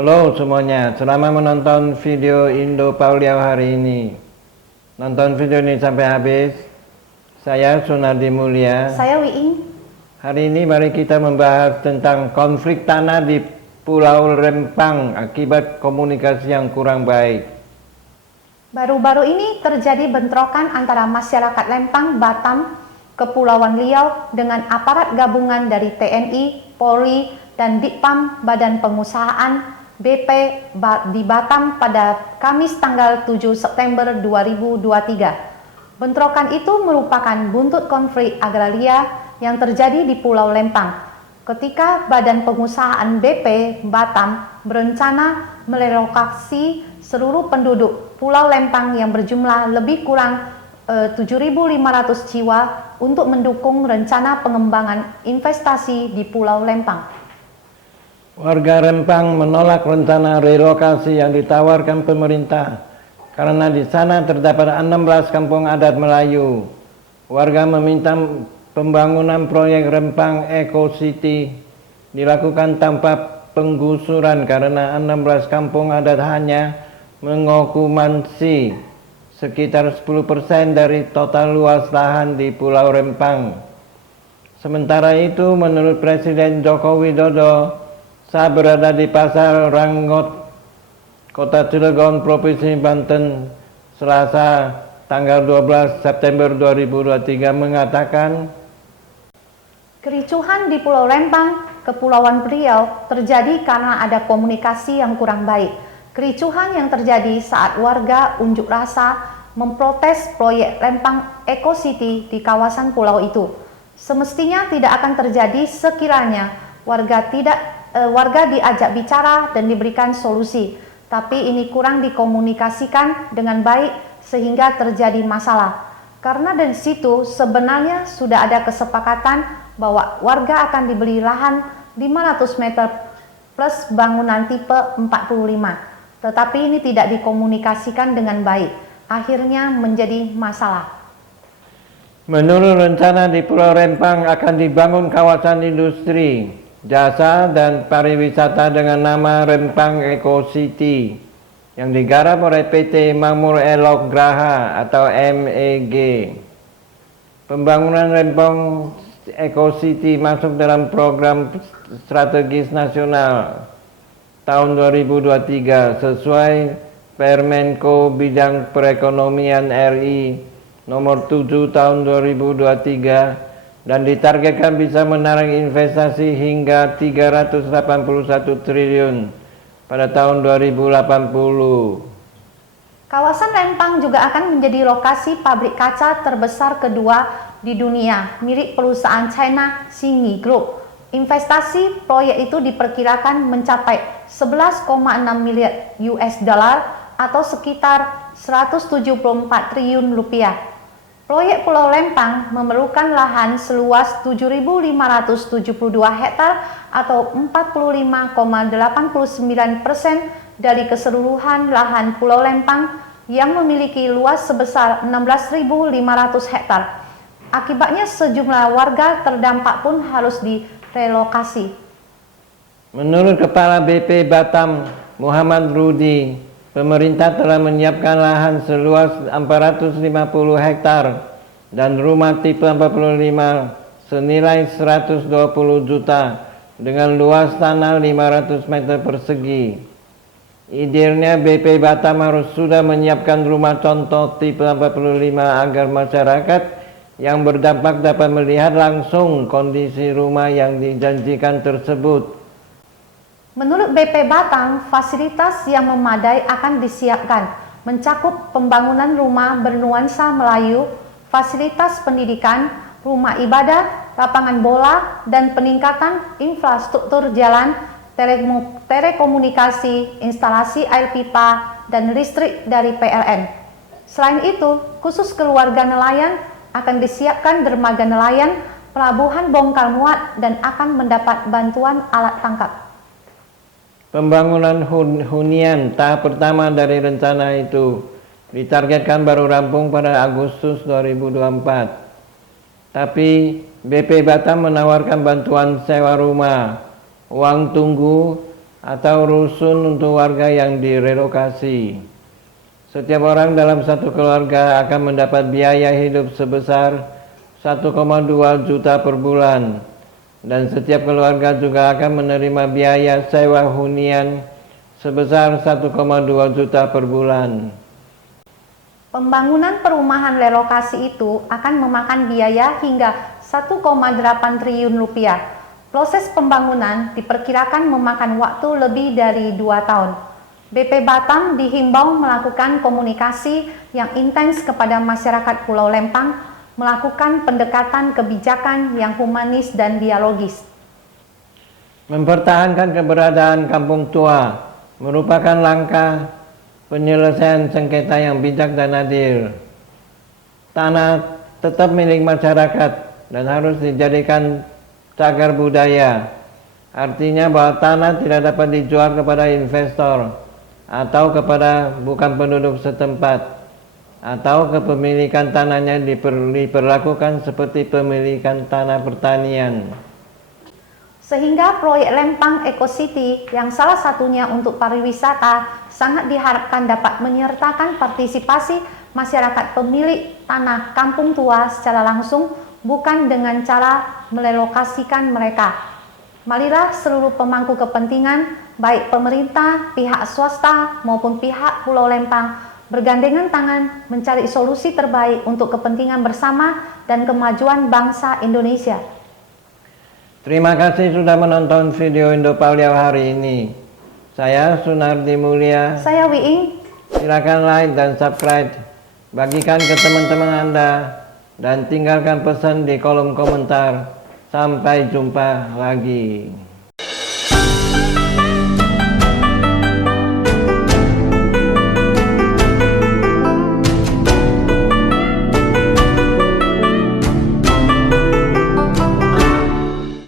Halo semuanya, selamat menonton video Indo Pauliau hari ini. Nonton video ini sampai habis. Saya Sunardi Mulia. Saya Wiing. Hari ini mari kita membahas tentang konflik tanah di Pulau Rempang akibat komunikasi yang kurang baik. Baru-baru ini terjadi bentrokan antara masyarakat Lempang, Batam, Kepulauan Riau dengan aparat gabungan dari TNI, Polri, dan Ditpam Badan Pengusahaan BP di Batam pada Kamis tanggal 7 September 2023. Bentrokan itu merupakan buntut konflik agraria yang terjadi di Pulau Lempang ketika Badan Pengusahaan BP Batam berencana merelokasi seluruh penduduk Pulau Lempang yang berjumlah lebih kurang 7.500 jiwa untuk mendukung rencana pengembangan investasi di Pulau Lempang. Warga Rempang menolak rencana relokasi yang ditawarkan pemerintah karena di sana terdapat 16 kampung adat Melayu. Warga meminta pembangunan proyek Rempang Eco City dilakukan tanpa penggusuran karena 16 kampung adat hanya mengokupansi sekitar 10% dari total luas lahan di Pulau Rempang. Sementara itu, menurut Presiden Joko Widodo, saat berada di Pasar Ranggot, Kota Cilegon, Provinsi Banten, Selasa tanggal 12 September 2023 mengatakan, kericuhan di Pulau Lempang, Kepulauan Riau terjadi karena ada komunikasi yang kurang baik. Kericuhan yang terjadi saat warga unjuk rasa memprotes proyek Lempang Eco City di kawasan pulau itu. Semestinya tidak akan terjadi sekiranya warga diajak bicara dan diberikan solusi, tapi ini kurang dikomunikasikan dengan baik sehingga terjadi masalah. Karena dari situ sebenarnya sudah ada kesepakatan bahwa warga akan diberi lahan 500 meter plus bangunan tipe 45. Tetapi ini tidak dikomunikasikan dengan baik, akhirnya menjadi masalah. menurut rencana di Pulau Rempang akan dibangun kawasan industri, jasa, dan pariwisata dengan nama Rempang Eco City yang digarap oleh PT Makmur Elok Graha atau MEG. Pembangunan Rempang Eco City masuk dalam program strategis nasional tahun 2023 sesuai Permenko Bidang Perekonomian RI nomor 7 tahun 2023 dan ditargetkan bisa menarik investasi hingga 381 triliun pada tahun 2080. Kawasan Lempang juga akan menjadi lokasi pabrik kaca terbesar kedua di dunia milik perusahaan China Xingyi Group. Investasi proyek itu diperkirakan mencapai 11,6 miliar US dollar atau sekitar 174 triliun rupiah. Proyek Pulau Lempang memerlukan lahan seluas 7.572 hektar atau 45,89% dari keseluruhan lahan Pulau Lempang yang memiliki luas sebesar 16.500 hektar. Akibatnya sejumlah warga terdampak pun harus direlokasi. Menurut Kepala BP Batam Muhammad Rudi, pemerintah telah menyiapkan lahan seluas 450 hektar dan rumah tipe 45 senilai 120 juta dengan luas tanah 500 meter persegi. Idealnya BP Batam harus sudah menyiapkan rumah contoh tipe 45 agar masyarakat yang berdampak dapat melihat langsung kondisi rumah yang dijanjikan tersebut. Menurut BP Batam, fasilitas yang memadai akan disiapkan, mencakup pembangunan rumah bernuansa Melayu, fasilitas pendidikan, rumah ibadah, lapangan bola, dan peningkatan infrastruktur jalan, telekomunikasi, instalasi air pipa, dan listrik dari PLN. Selain itu, khusus keluarga nelayan akan disiapkan dermaga nelayan, pelabuhan bongkar muat, dan akan mendapat bantuan alat tangkap. Pembangunan hunian tahap pertama dari rencana itu ditargetkan baru rampung pada Agustus 2024. Tapi BP Batam menawarkan bantuan sewa rumah, uang tunggu, atau rusun untuk warga yang direlokasi. Setiap orang dalam satu keluarga akan mendapat biaya hidup sebesar 1,2 juta per bulan, dan setiap keluarga juga akan menerima biaya sewa hunian sebesar 1,2 juta per bulan. Pembangunan perumahan relokasi itu akan memakan biaya hingga 1,8 triliun rupiah. Proses pembangunan diperkirakan memakan waktu lebih dari 2 tahun. BP Batam dihimbau melakukan komunikasi yang intens kepada masyarakat Pulau Lempang, melakukan pendekatan kebijakan yang humanis dan dialogis. Mempertahankan keberadaan kampung tua merupakan langkah penyelesaian sengketa yang bijak dan adil. Tanah tetap milik masyarakat dan harus dijadikan cagar budaya. Artinya bahwa tanah tidak dapat dijual kepada investor atau kepada bukan penduduk setempat, atau kepemilikan tanahnya diperlakukan seperti pemilikan tanah pertanian. Sehingga proyek Lempang Eco City yang salah satunya untuk pariwisata sangat diharapkan dapat menyertakan partisipasi masyarakat pemilik tanah kampung tua secara langsung, bukan dengan cara melokasikan mereka. Marilah seluruh pemangku kepentingan, baik pemerintah, pihak swasta maupun pihak Pulau Lempang, bergandengan tangan mencari solusi terbaik untuk kepentingan bersama dan kemajuan bangsa Indonesia. Terima kasih sudah menonton video Indopaliau hari ini. Saya Sunardi Mulia. Saya Wiing. Silakan like dan subscribe. Bagikan ke teman-teman Anda. Dan tinggalkan pesan di kolom komentar. Sampai jumpa lagi.